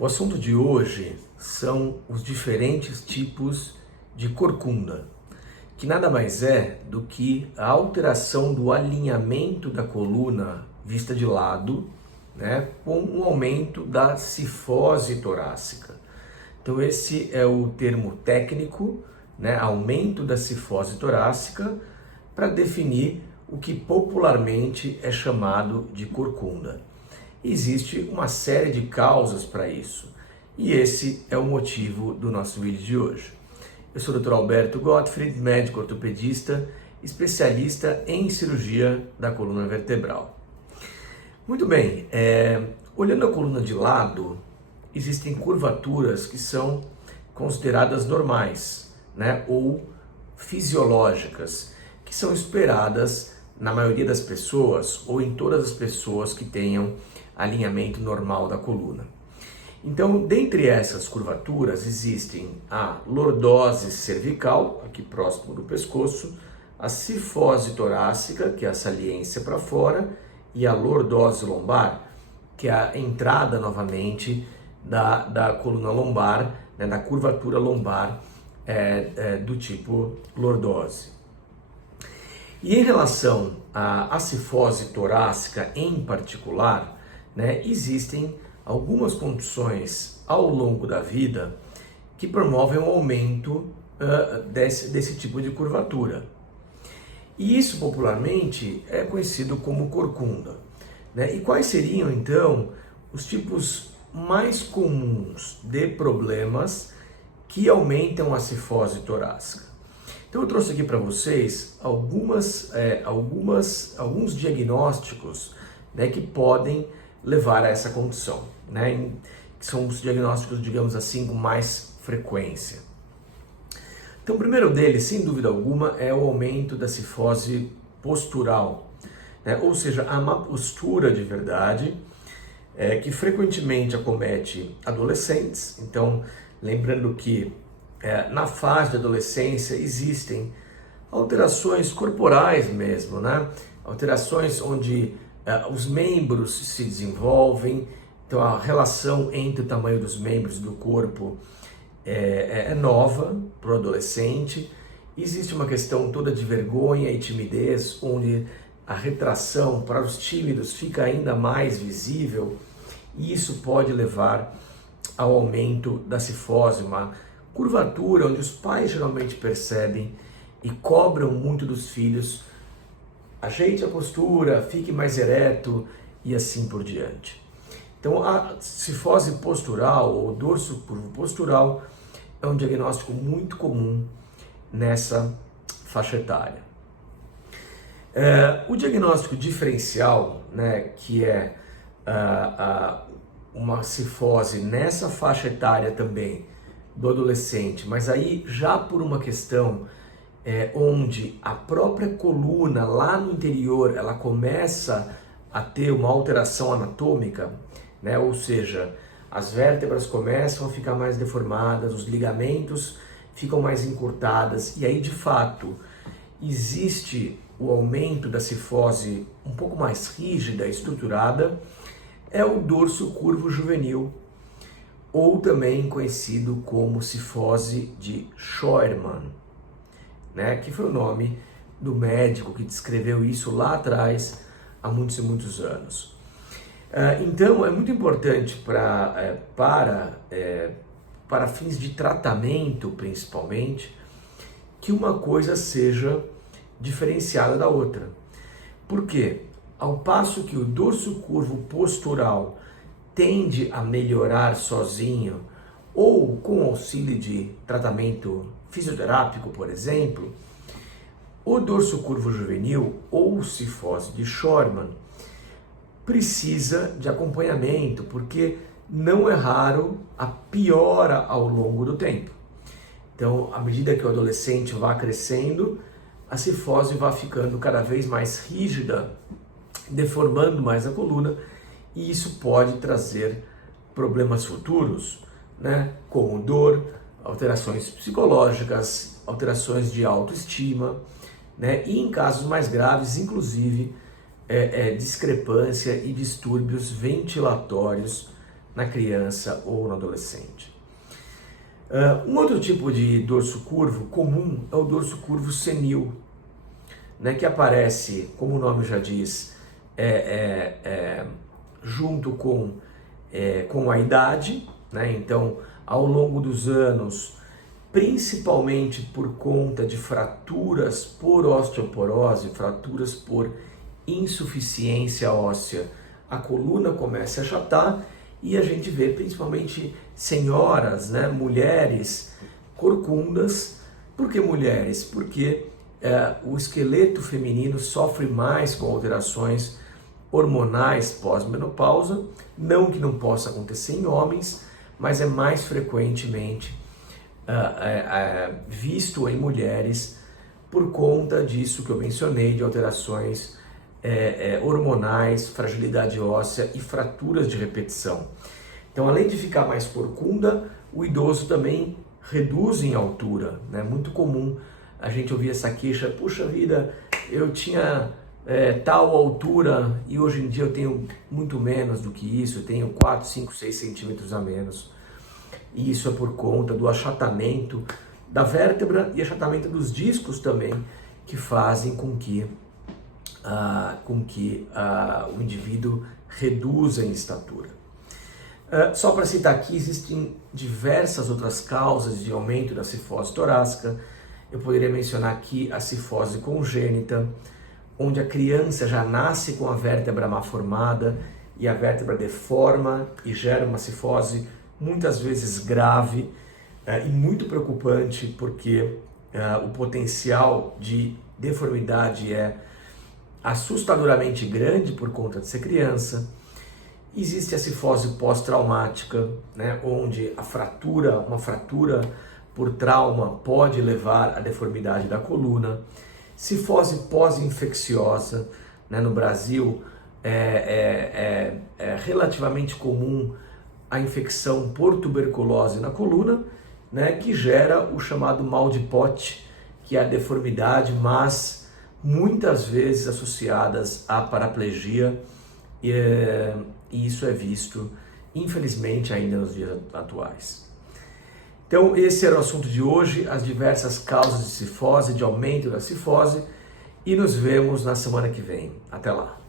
O assunto de hoje são os diferentes tipos de corcunda, que nada mais é do que a alteração do alinhamento da coluna vista de lado, com um aumento da cifose torácica. Então esse é o termo técnico, aumento da cifose torácica, para definir o que popularmente é chamado de corcunda. Existe uma série de causas para isso, e esse é o motivo do nosso vídeo de hoje. Eu sou o Dr. Alberto Gottfried, médico ortopedista, especialista em cirurgia da coluna vertebral. Muito bem, olhando a coluna de lado, existem curvaturas que são consideradas normais, ou fisiológicas, que são esperadas na maioria das pessoas ou em todas as pessoas que tenham alinhamento normal da coluna. Então, dentre essas curvaturas, existem a lordose cervical, aqui próximo do pescoço, a cifose torácica, que é a saliência para fora, e a lordose lombar, que é a entrada novamente da coluna lombar, da curvatura lombar do tipo lordose. E em relação à cifose torácica em particular, existem algumas condições ao longo da vida que promovem um aumento desse tipo de curvatura. E isso popularmente é conhecido como corcunda. E quais seriam então os tipos mais comuns de problemas que aumentam a cifose torácica? Então eu trouxe aqui para vocês alguns diagnósticos que podem levar a essa condição, que são os diagnósticos, digamos assim, com mais frequência. Então o primeiro deles, sem dúvida alguma, é o aumento da cifose postural, ou seja, a má postura de verdade, que frequentemente acomete adolescentes. Então, lembrando que na fase de adolescência existem alterações corporais mesmo, alterações onde os membros se desenvolvem, então a relação entre o tamanho dos membros do corpo é nova para o adolescente. Existe uma questão toda de vergonha e timidez, onde a retração para os tímidos fica ainda mais visível, e isso pode levar ao aumento da cifose, uma curvatura onde os pais geralmente percebem e cobram muito dos filhos: ajeite a postura, fique mais ereto e assim por diante. Então a cifose postural ou dorso curvo postural é um diagnóstico muito comum nessa faixa etária. O diagnóstico diferencial, que é uma cifose nessa faixa etária também do adolescente, mas aí já por uma questão onde a própria coluna lá no interior ela começa a ter uma alteração anatômica, ou seja, as vértebras começam a ficar mais deformadas, os ligamentos ficam mais encurtadas, e aí de fato existe o aumento da cifose um pouco mais rígida, estruturada, é o dorso curvo juvenil, ou também conhecido como cifose de Scheuermann, que foi o nome do médico que descreveu isso lá atrás, há muitos e muitos anos. Então é muito importante para fins de tratamento, principalmente, que uma coisa seja diferenciada da outra. Por quê? Ao passo que o dorso curvo postural tende a melhorar sozinho ou com auxílio de tratamento fisioterápico, por exemplo, o dorso curvo juvenil ou cifose de Scheuermann precisa de acompanhamento, porque não é raro a piora ao longo do tempo. Então, à medida que o adolescente vai crescendo, a cifose vai ficando cada vez mais rígida, deformando mais a coluna, e isso pode trazer problemas futuros, como dor, alterações psicológicas, alterações de autoestima, e em casos mais graves, inclusive, discrepância e distúrbios ventilatórios na criança ou no adolescente. Um outro tipo de dorso curvo comum é o dorso curvo senil, né, que aparece, como o nome já diz, junto com a idade, né? Então, ao longo dos anos, principalmente por conta de fraturas por osteoporose, fraturas por insuficiência óssea, a coluna começa a achatar e a gente vê principalmente senhoras, né, mulheres corcundas. Por que mulheres? Porque o esqueleto feminino sofre mais com alterações hormonais pós-menopausa, não que não possa acontecer em homens, mas é mais frequentemente visto em mulheres por conta disso que eu mencionei, de alterações hormonais, fragilidade óssea e fraturas de repetição. Então, além de ficar mais corcunda, o idoso também reduz em altura, né? Muito comum a gente ouvir essa queixa: puxa vida, eu tinha tal altura e hoje em dia eu tenho muito menos do que isso, eu tenho 4, 5, 6 centímetros a menos. E isso é por conta do achatamento da vértebra e achatamento dos discos também, que fazem com que o indivíduo reduza em estatura. Só para citar aqui, existem diversas outras causas de aumento da cifose torácica. Eu poderia mencionar aqui a cifose congênita, onde a criança já nasce com a vértebra má formada e a vértebra deforma e gera uma cifose muitas vezes grave e muito preocupante, porque o potencial de deformidade é assustadoramente grande por conta de ser criança. Existe a cifose pós-traumática, né, onde uma fratura por trauma pode levar à deformidade da coluna. Cifose pós-infecciosa, né, no Brasil é relativamente comum a infecção por tuberculose na coluna, né, que gera o chamado mal de Pote, que é a deformidade, mas muitas vezes associadas à paraplegia, e isso é visto, infelizmente, ainda nos dias atuais. Então, esse era o assunto de hoje, as diversas causas de cifose, de aumento da cifose, e nos vemos na semana que vem. Até lá!